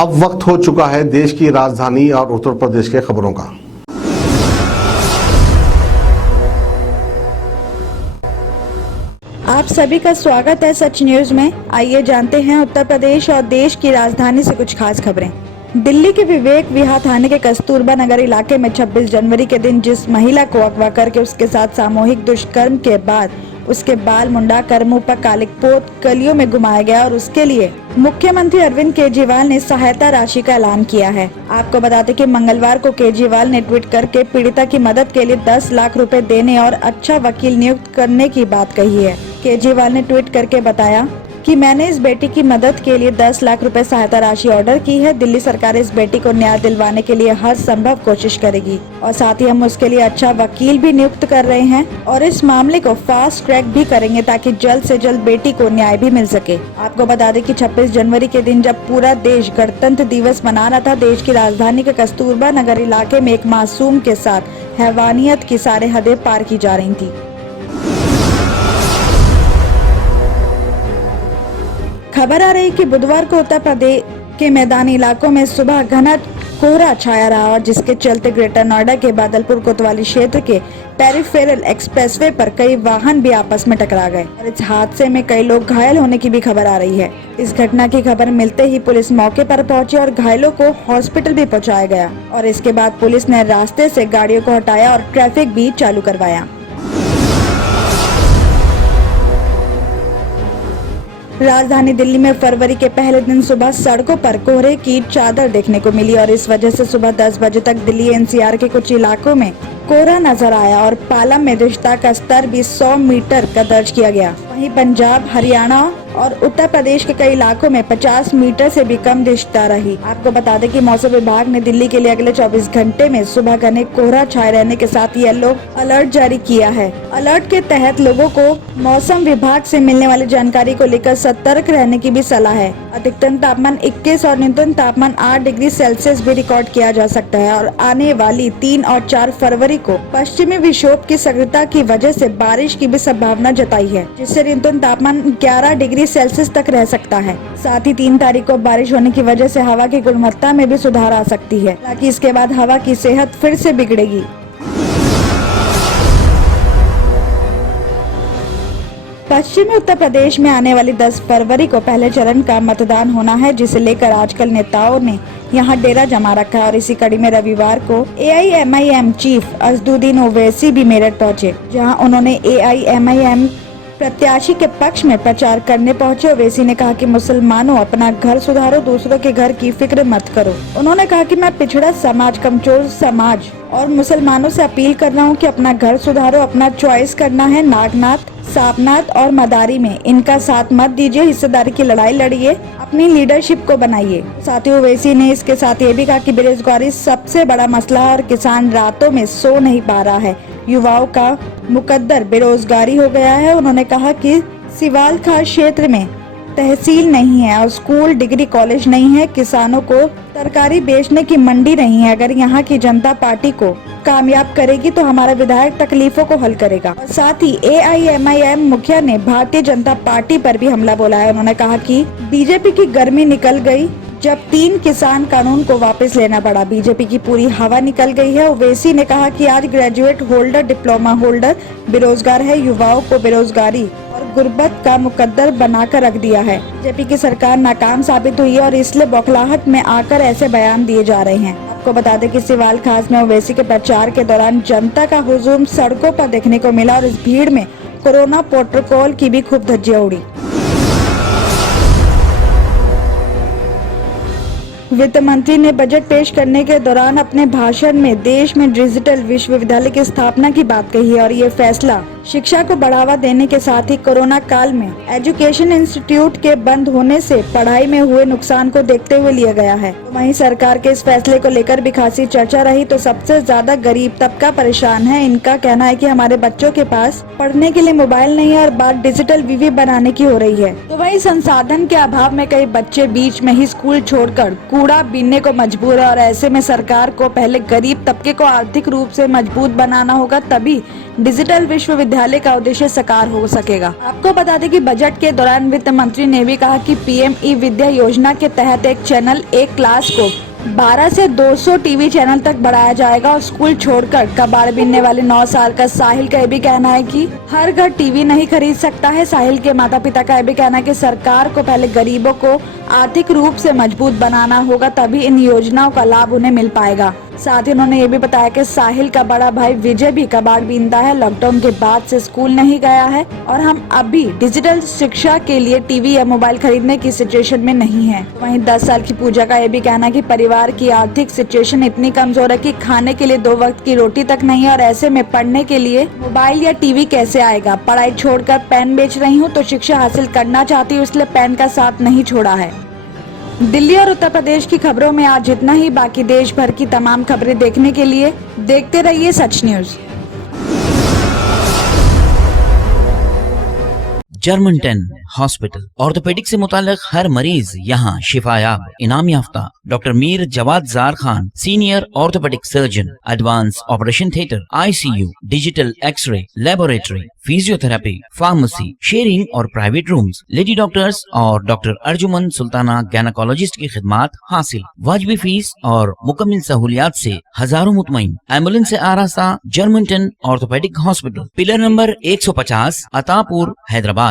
अब वक्त हो चुका है देश की राजधानी और उत्तर प्रदेश के खबरों का। आप सभी का स्वागत है सच न्यूज में। आइए जानते हैं उत्तर प्रदेश और देश की राजधानी से कुछ खास खबरें। दिल्ली के विवेक विहार थाने के कस्तूरबा नगर इलाके में 26 जनवरी के दिन जिस महिला को अगवा करके उसके साथ सामूहिक दुष्कर्म के बाद उसके बाल मुंडा कर मुंह पर कालिक पोत गलियों में घुमाया गया और उसके लिए मुख्यमंत्री अरविंद केजरीवाल ने सहायता राशि का ऐलान किया है। आपको बता दें कि मंगलवार को केजरीवाल ने ट्वीट करके पीड़िता की मदद के लिए 10 लाख रुपए देने और अच्छा वकील नियुक्त करने की बात कही है। केजरीवाल ने ट्वीट करके बताया कि मैंने इस बेटी की मदद के लिए 10 लाख रुपए सहायता राशि ऑर्डर की है। दिल्ली सरकार इस बेटी को न्याय दिलवाने के लिए हर संभव कोशिश करेगी और साथ ही हम उसके लिए अच्छा वकील भी नियुक्त कर रहे हैं और इस मामले को फास्ट ट्रैक भी करेंगे ताकि जल्द से जल्द बेटी को न्याय भी मिल सके। आपको बता दें कि 26 जनवरी के दिन जब पूरा देश गणतंत्र दिवस मना रहा था, देश की राजधानी के कस्तूरबा नगर इलाके में एक मासूम के साथ हैवानियत की सारे हदें पार की जा रही थी। खबर आ रही कि बुधवार को उत्तर प्रदेश के मैदानी इलाकों में सुबह घना कोहरा छाया रहा और जिसके चलते ग्रेटर नोएडा के बादलपुर कोतवाली क्षेत्र के पेरिफेरल एक्सप्रेसवे पर कई वाहन भी आपस में टकरा गए और इस हादसे में कई लोग घायल होने की भी खबर आ रही है। इस घटना की खबर मिलते ही पुलिस मौके पर पहुंची और घायलों को हॉस्पिटल भी पहुंचाया गया और इसके बाद पुलिस ने रास्ते से गाड़ियों को हटाया और ट्रैफिक भी चालू करवाया। राजधानी दिल्ली में फरवरी के पहले दिन सुबह सड़कों पर कोहरे की चादर देखने को मिली और इस वजह से सुबह 10 बजे तक दिल्ली एनसीआर के कुछ इलाकों में कोहरा नजर आया और पाला में दृश्यता का स्तर भी 100 मीटर का दर्ज किया गया। वहीं पंजाब, हरियाणा और उत्तर प्रदेश के कई इलाकों में 50 मीटर से भी कम दृश्यता रही। आपको बता दें कि मौसम विभाग ने दिल्ली के लिए अगले 24 घंटे में सुबह घने कोहरा छाए रहने के साथ येलो अलर्ट जारी किया है। अलर्ट के तहत लोगों को मौसम विभाग से मिलने वाली जानकारी को लेकर सतर्क रहने की भी सलाह है। अधिकतम तापमान 21 और न्यूनतम तापमान 8 डिग्री सेल्सियस भी रिकॉर्ड किया जा सकता है और आने वाली 3 और 4 फरवरी को पश्चिमी विक्षोभ की सक्रियता की वजह से बारिश की भी संभावना जताई है, जिससे न्यूनतम तापमान 11 डिग्री सेल्सियस तक रह सकता है। साथ ही 3 तारीख को बारिश होने की वजह से हवा की गुणवत्ता में भी सुधार आ सकती है, ताकि इसके बाद हवा की सेहत फिर से बिगड़ेगी। पश्चिमी उत्तर प्रदेश में आने वाली 10 फरवरी को पहले चरण का मतदान होना है, जिसे लेकर आजकल नेताओं ने यहां डेरा जमा रखा है और इसी कड़ी में रविवार को AIMIM चीफ असदुद्दीन ओवैसी भी मेरठ पहुंचे, जहां उन्होंने AIMIM प्रत्याशी के पक्ष में प्रचार करने पहुंचे। ओवैसी ने कहा कि मुसलमानों अपना घर सुधारो, दूसरों के घर की फिक्र मत करो। उन्होंने कहा कि मैं पिछड़ा समाज, कमजोर समाज और मुसलमानों से अपील कर रहा हूं कि अपना घर सुधारो, अपना चॉइस करना है। नागनाथ, सापनाथ और मदारी में इनका साथ मत दीजिए, हिस्सेदारी की लड़ाई लड़िए, अपनी लीडरशिप को बनाइए। साथ ही ओवैसी ने इसके साथ ये भी कहा कि बेरोजगारी सबसे बड़ा मसला है और किसान रातों में सो नहीं पा रहा है। युवाओं का मुकद्दर बेरोजगारी हो गया है। उन्होंने कहा कि सिवाल खास क्षेत्र में तहसील नहीं है और स्कूल, डिग्री कॉलेज नहीं है, किसानों को तरकारी बेचने की मंडी नहीं है। अगर यहाँ की जनता पार्टी को कामयाब करेगी तो हमारा विधायक तकलीफों को हल करेगा। और साथ ही AIMIM मुखिया ने भारतीय जनता पार्टी पर भी हमला बोला है। उन्होंने कहा कि बीजेपी की गर्मी निकल गई जब 3 किसान कानून को वापस लेना पड़ा। बीजेपी की पूरी हवा निकल गई है। ओवैसी ने कहा कि आज ग्रेजुएट होल्डर, डिप्लोमा होल्डर बेरोजगार है। युवाओं को बेरोजगारी और गुर्बत का मुकद्दर बनाकर रख दिया है। बीजेपी की सरकार नाकाम साबित हुई है और इसलिए बौखलाहट में आकर ऐसे बयान दिए जा रहे हैं। आपको बता दें कि सिवाल खास में ओवैसी के प्रचार के दौरान जनता का हुजूम सड़कों पर देखने को मिला और इस भीड़ में कोरोना प्रोटोकॉल की भी खूब धज्जियां उड़ी। वित्त मंत्री ने बजट पेश करने के दौरान अपने भाषण में देश में डिजिटल विश्वविद्यालय की स्थापना की बात कही है और ये फैसला शिक्षा को बढ़ावा देने के साथ ही कोरोना काल में एजुकेशन इंस्टीट्यूट के बंद होने से पढ़ाई में हुए नुकसान को देखते हुए लिया गया है। तो वहीं सरकार के इस फैसले को लेकर भी खासी चर्चा रही। तो सबसे ज्यादा गरीब तबका परेशान है। इनका कहना है कि हमारे बच्चों के पास पढ़ने के लिए मोबाइल नहीं है और बात डिजिटल विवि बनाने की हो रही है। तो वहीं संसाधन के अभाव में कई बच्चे बीच में ही स्कूल छोड़कर कूड़ा बीनने को मजबूर है और ऐसे में सरकार को पहले गरीब तबके को आर्थिक रूप से मजबूत बनाना होगा, तभी डिजिटल विश्वविद्यालय विद्यालय का उद्देश्य साकार हो सकेगा। आपको बता दें कि बजट के दौरान वित्त मंत्री ने भी कहा कि पीएम ई विद्या योजना के तहत एक चैनल एक क्लास को 12 से 200 टीवी चैनल तक बढ़ाया जाएगा और स्कूल छोड़कर कबाड़ बीनने वाले 9 साल का साहिल का ये भी कहना है कि हर घर टीवी नहीं खरीद सकता है। साहिल के माता पिता का ये भी कहना है कि सरकार को पहले गरीबों को आर्थिक रूप से मजबूत बनाना होगा, तभी इन योजनाओं का लाभ उन्हें मिल पाएगा। साथ ही उन्होंने ये भी बताया कि साहिल का बड़ा भाई विजय भी कबाड़ बीनता है, लॉकडाउन के बाद से स्कूल नहीं गया है और हम अभी डिजिटल शिक्षा के लिए टीवी या मोबाइल खरीदने की सिचुएशन में नहीं है। वहीं 10 साल की पूजा का ये भी कहना है कि परिवार की आर्थिक सिचुएशन इतनी कमजोर है कि खाने के लिए 2 वक्त की रोटी तक नहीं है और ऐसे में पढ़ने के लिए मोबाइल या टीवी कैसे आएगा। पढ़ाई छोड़कर पेन बेच रही हूँ तो शिक्षा हासिल करना चाहती हूँ, इसलिए पेन का साथ नहीं छोड़ा है। दिल्ली और उत्तर प्रदेश की खबरों में आज इतना ही। बाकी देश भर की तमाम खबरें देखने के लिए देखते रहिए Sach news. German 10 hospital orthopaedic से मुताल्लिक हर मरीज यहाँ शिफायाब। इनाम याफ्ता doctor Mir Jawad Zar Khan, senior orthopaedic surgeon, advance operation theatre, ICU, digital X-ray, laboratory, physiotherapy, pharmacy, sharing और प्राइवेट रूम्स, लेडी डॉक्टर्स और डॉक्टर अर्जुमन सुल्ताना गैनाकोलॉजिस्ट की खिदमात हासिल। वाजिबी फीस और मुकम्मल सहूलियात से हजारों मुतमईन। एम्बुलेंस से आरास्ता German 10 orthopaedic hospital, pillar number 150, Attapur, Hyderabad.